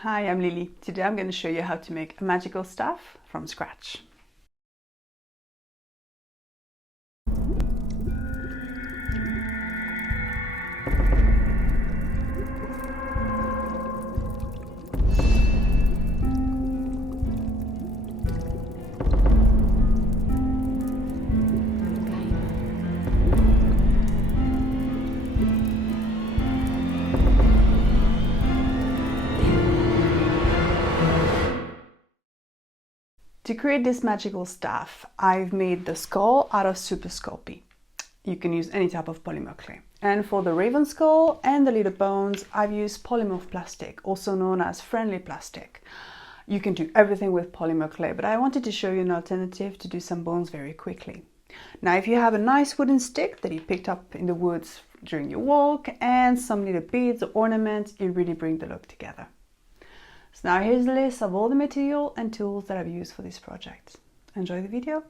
Hi, I'm Lili. Today I'm going to show you how to make a magical staff from scratch. To create this magical staff, I've made the skull out of Super Sculpey. You can use any type of polymer clay. And for the raven skull and the little bones, I've used Polymorph plastic, also known as friendly plastic. You can do everything with polymer clay, but I wanted to show you an alternative to do some bones very quickly. Now, if you have a nice wooden stick that you picked up in the woods during your walk and some little beads or ornaments, you really bring the look together. So now here's a list of all the material and tools that I've used for this project. Enjoy the video!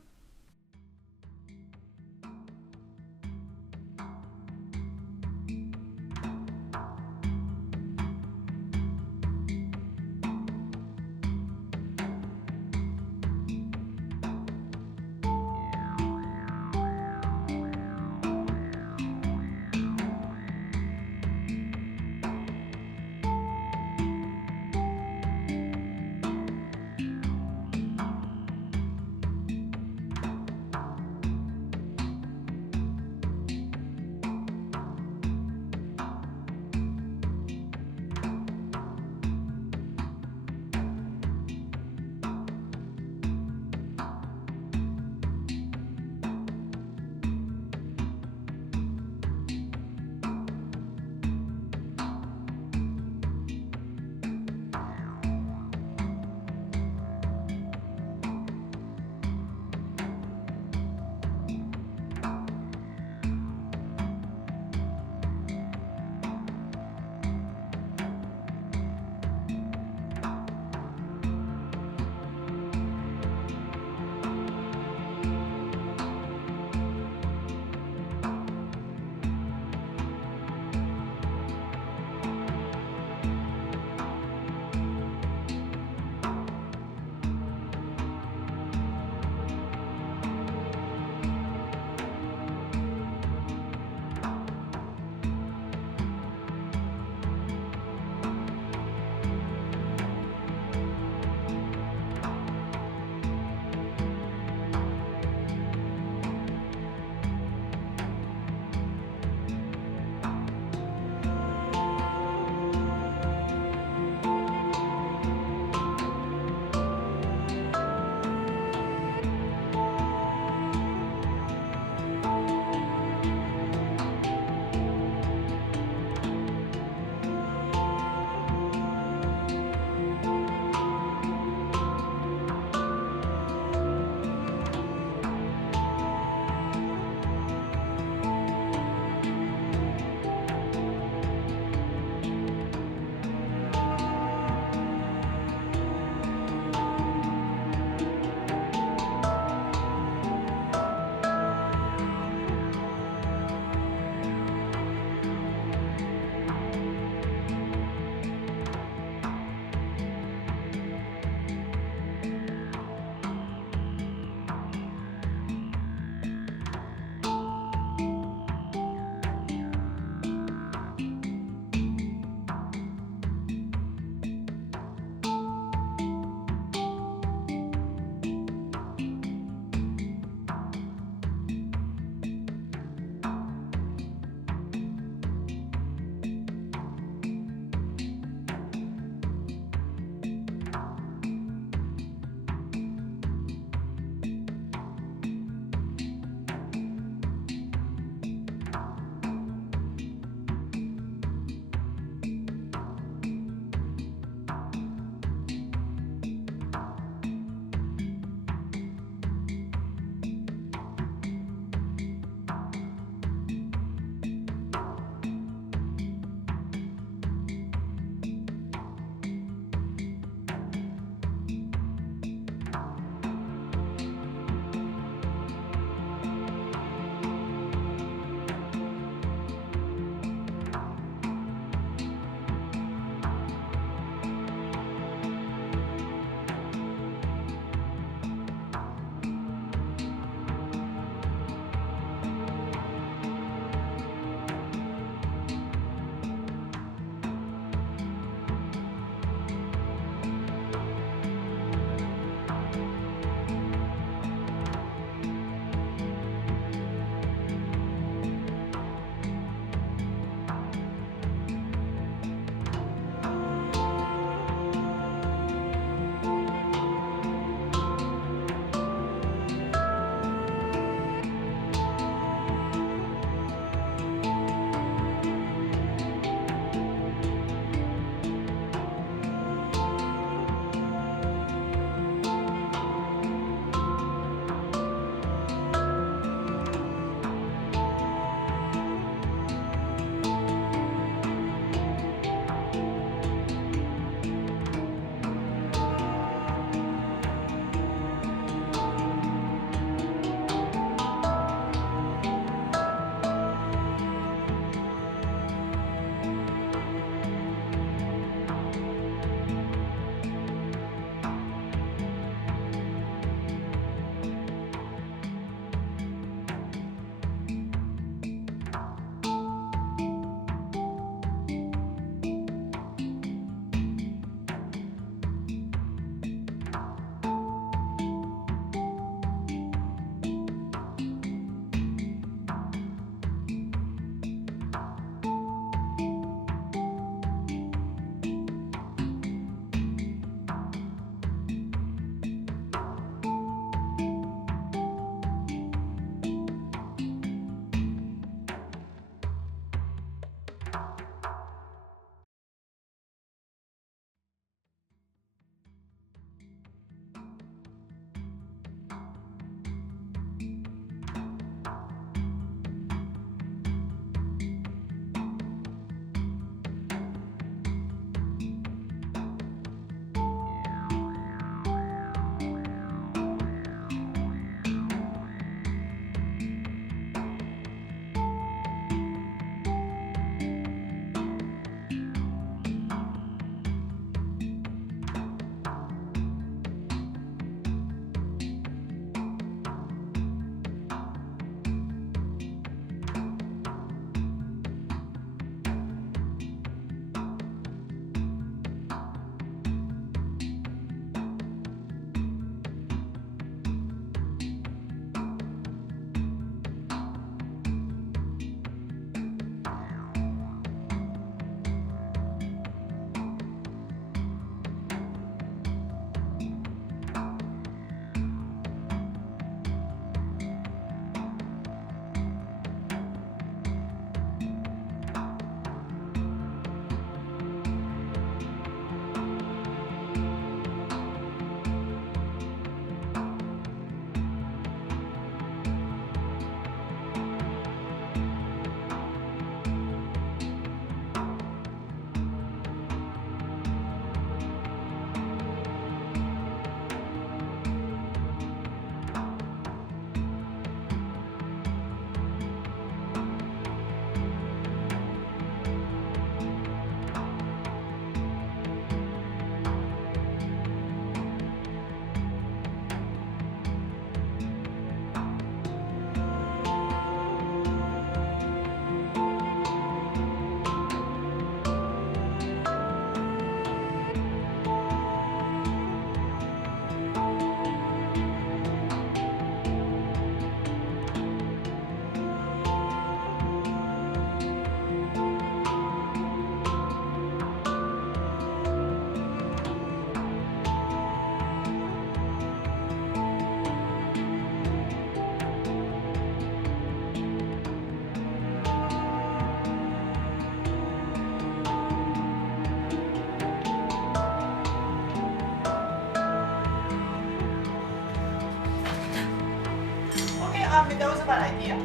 idea.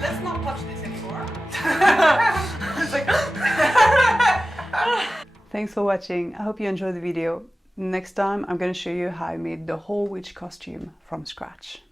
Let's not touch this anymore. It's like Thanks for watching. I hope you enjoyed the video. Next time I'm going to show you how I made the whole witch costume from scratch.